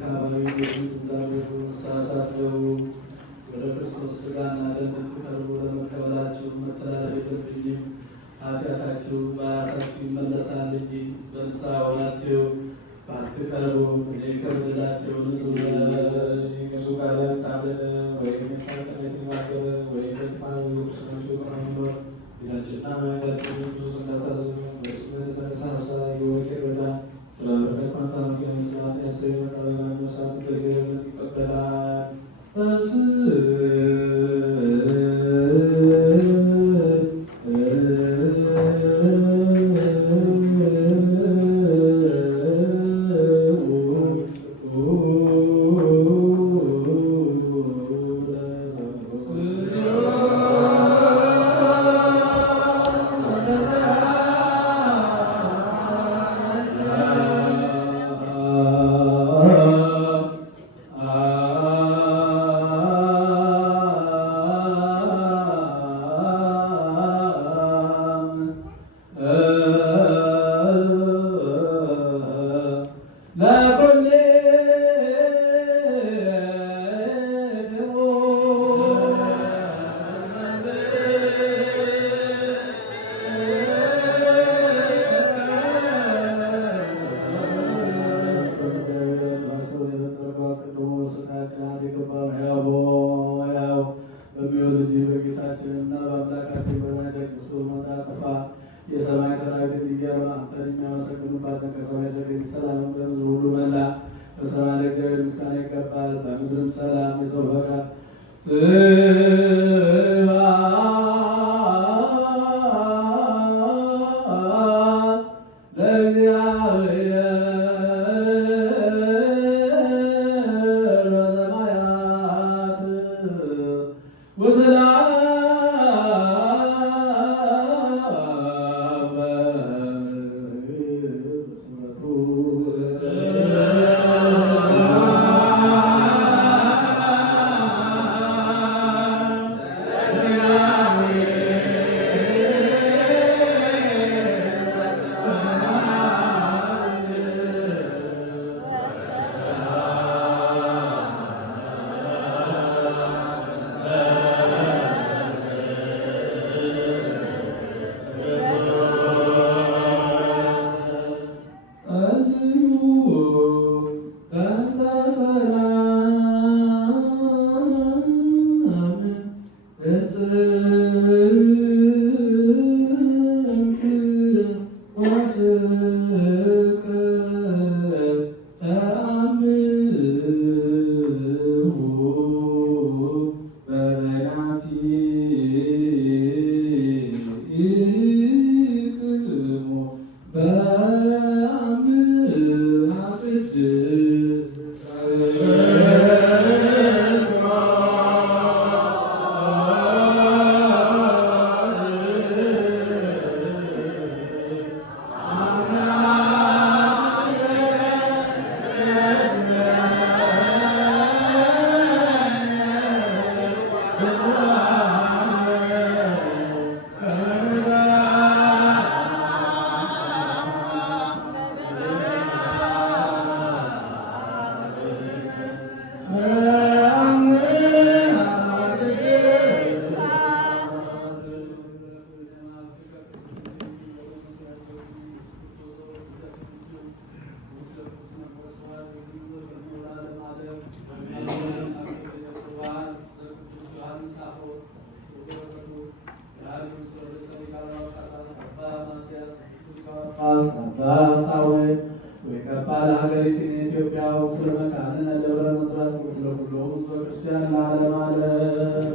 ካባዊ ዛቤቱ ሳሳትለው ወደ ክርስቶስ ሥጋና ደም እንድትቀርቡ ለመቀበላችሁ መተላለፍ የለብኝም። ኃጢአታችሁ በራሳችሁ ይመለሳል እንጂ በንስሐ ሆናችሁ ባትቀርቡ እኔ ከበደላቸው ንጹሕ የገዙ ቃለ ቃል ወይም የሳቅነት የተናገረ ወይም የጥፋት ቅዱስነቱ በመኖር ጌታችንና መድኃኒታችን ኢየሱስ እንዳሳዘኑ በስምህ ተነሳሳ የወርቅ ይረዳ ስለ በረከት ማታ ምክንያት ስላት ያስር የመጣበጋን መሳት በእግዚአብሔር ዘንድ ይቀበላል። የሰማይ ሰራዊት እያሉ አንተን የሚያመሰግኑባት ከሰማይ ዘገኝ ሰላም በምድር ሁሉ መላ። በሰማይ ለእግዚአብሔር ምስጋና ይገባል፣ በምድርም ሰላም የሰው ፈቃድ ኢትዮጵያ ስለ መካንነ ደብረ ምጥራት ስለ ሁሉ ክርስቲያን ለዓለም ዓለም